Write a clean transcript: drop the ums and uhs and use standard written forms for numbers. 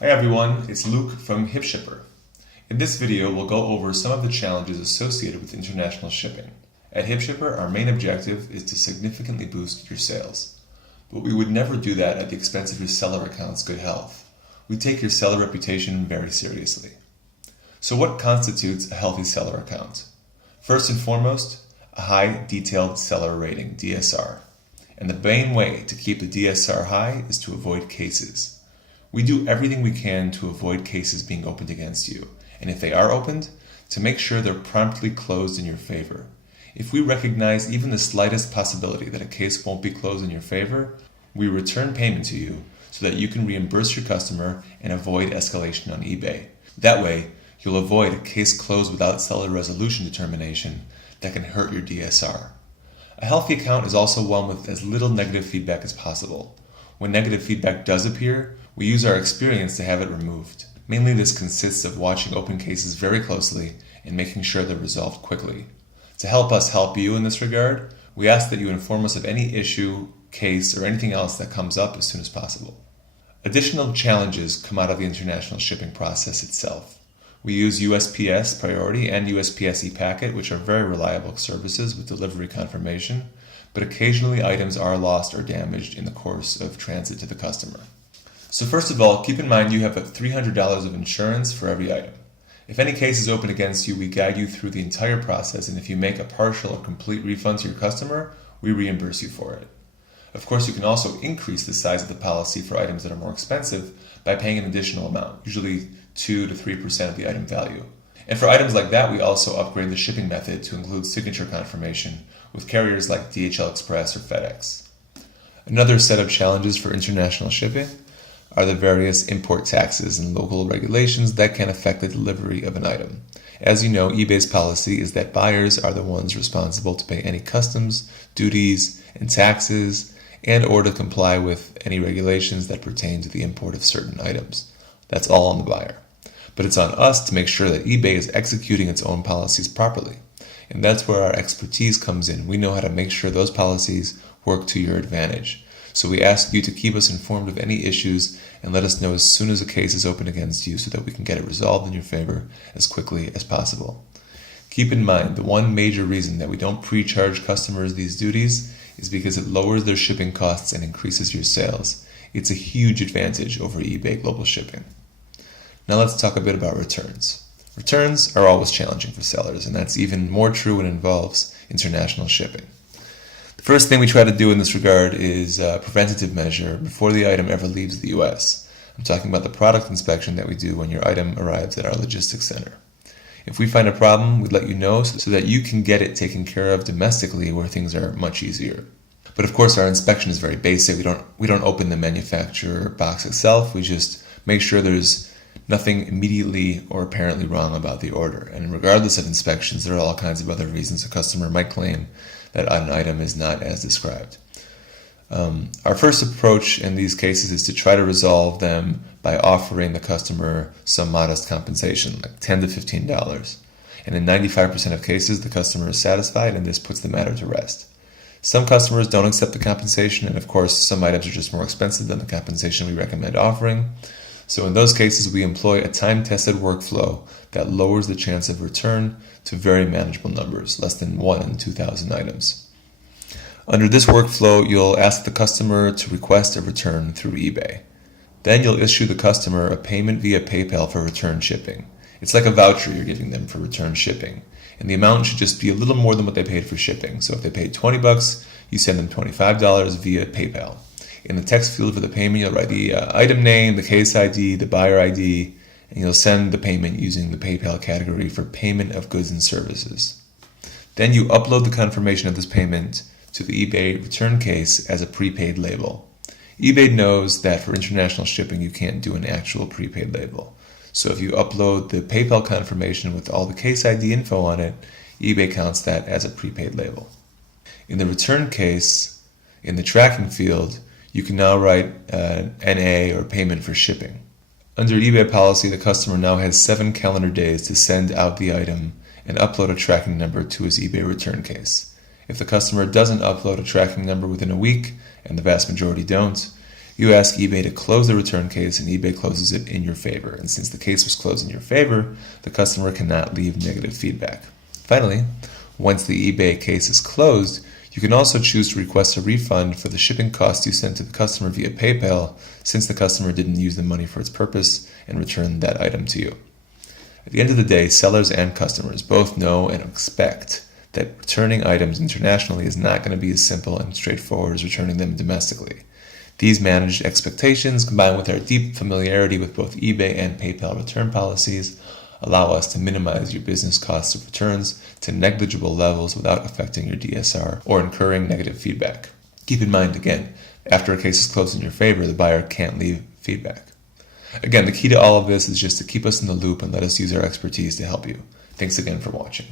Hi everyone, it's Luke from HipShipper. In this video, we'll go over some of the challenges associated with international shipping. At HipShipper, our main objective is to significantly boost your sales. But we would never do that at the expense of your seller account's good health. We take your seller reputation very seriously. So what constitutes a healthy seller account? First and foremost, a high detailed seller rating, DSR. And the main way to keep the DSR high is to avoid cases. We do everything we can to avoid cases being opened against you, and if they are opened, to make sure they're promptly closed in your favor. If we recognize even the slightest possibility that a case won't be closed in your favor, we return payment to you so that you can reimburse your customer and avoid escalation on eBay. That way, you'll avoid a case closed without seller resolution determination that can hurt your DSR. A healthy account is also one with as little negative feedback as possible. When negative feedback does appear, we use our experience to have it removed. Mainly this consists of watching open cases very closely and making sure they're resolved quickly. To help us help you in this regard, we ask that you inform us of any issue, case, or anything else that comes up as soon as possible. Additional challenges come out of the international shipping process itself. We use USPS Priority and USPS ePacket, which are very reliable services with delivery confirmation, but occasionally items are lost or damaged in the course of transit to the customer. So first of all, keep in mind you have $300 of insurance for every item. If any case is open against you, we guide you through the entire process, and if you make a partial or complete refund to your customer, we reimburse you for it. Of course, you can also increase the size of the policy for items that are more expensive by paying an additional amount, usually 2 to 3% of the item value. And for items like that, we also upgrade the shipping method to include signature confirmation with carriers like DHL Express or FedEx. Another set of challenges for international shipping are the various import taxes and local regulations that can affect the delivery of an item. As you know, eBay's policy is that buyers are the ones responsible to pay any customs, duties, and taxes, and or to comply with any regulations that pertain to the import of certain items. That's all on the buyer. But it's on us to make sure that eBay is executing its own policies properly. And that's where our expertise comes in. We know how to make sure those policies work to your advantage. So we ask you to keep us informed of any issues and let us know as soon as a case is open against you so that we can get it resolved in your favor as quickly as possible. Keep in mind, the one major reason that we don't pre-charge customers these duties is because it lowers their shipping costs and increases your sales. It's a huge advantage over eBay Global Shipping. Now let's talk a bit about returns. Returns are always challenging for sellers, and that's even more true when it involves international shipping. The first thing we try to do in this regard is a preventative measure before the item ever leaves the US. I'm talking about the product inspection that we do when your item arrives at our logistics center. If we find a problem, we let you know so that you can get it taken care of domestically where things are much easier. But of course, our inspection is very basic. We don't open the manufacturer box itself. We just make sure there's nothing immediately or apparently wrong about the order. And regardless of inspections, there are all kinds of other reasons a customer might claim that an item is not as described. Our first approach in these cases is to try to resolve them by offering the customer some modest compensation, like $10 to $15. And in 95% of cases, the customer is satisfied and this puts the matter to rest. Some customers don't accept the compensation, and of course, some items are just more expensive than the compensation we recommend offering. So in those cases, we employ a time-tested workflow that lowers the chance of return to very manageable numbers, less than 1 in 2,000 items. Under this workflow, you'll ask the customer to request a return through eBay. Then you'll issue the customer a payment via PayPal for return shipping. It's like a voucher you're giving them for return shipping. And the amount should just be a little more than what they paid for shipping. So if they paid $20, you send them $25 via PayPal. In the text field for the payment, you'll write the item name, the case ID, the buyer ID, and you'll send the payment using the PayPal category for payment of goods and services. Then you upload the confirmation of this payment to the eBay return case as a prepaid label. eBay knows that for international shipping, you can't do an actual prepaid label. So if you upload the PayPal confirmation with all the case ID info on it, eBay counts that as a prepaid label. In the return case, in the tracking field, you can now write NA or payment for shipping. Under eBay policy, the customer now has 7 calendar days to send out the item and upload a tracking number to his eBay return case. If the customer doesn't upload a tracking number within a week, and the vast majority don't, You ask eBay to close the return case, and eBay closes it in your favor. And since the case was closed in your favor, the customer cannot leave negative feedback. Finally, once the eBay case is closed, you can also choose to request a refund for the shipping costs you sent to the customer via PayPal, since the customer didn't use the money for its purpose and returned that item to you. At the end of the day, sellers and customers both know and expect that returning items internationally is not going to be as simple and straightforward as returning them domestically. These managed expectations, combined with our deep familiarity with both eBay and PayPal return policies, allow us to minimize your business costs of returns to negligible levels without affecting your DSR or incurring negative feedback. Keep in mind, again, after a case is closed in your favor, the buyer can't leave feedback. Again, the key to all of this is just to keep us in the loop and let us use our expertise to help you. Thanks again for watching.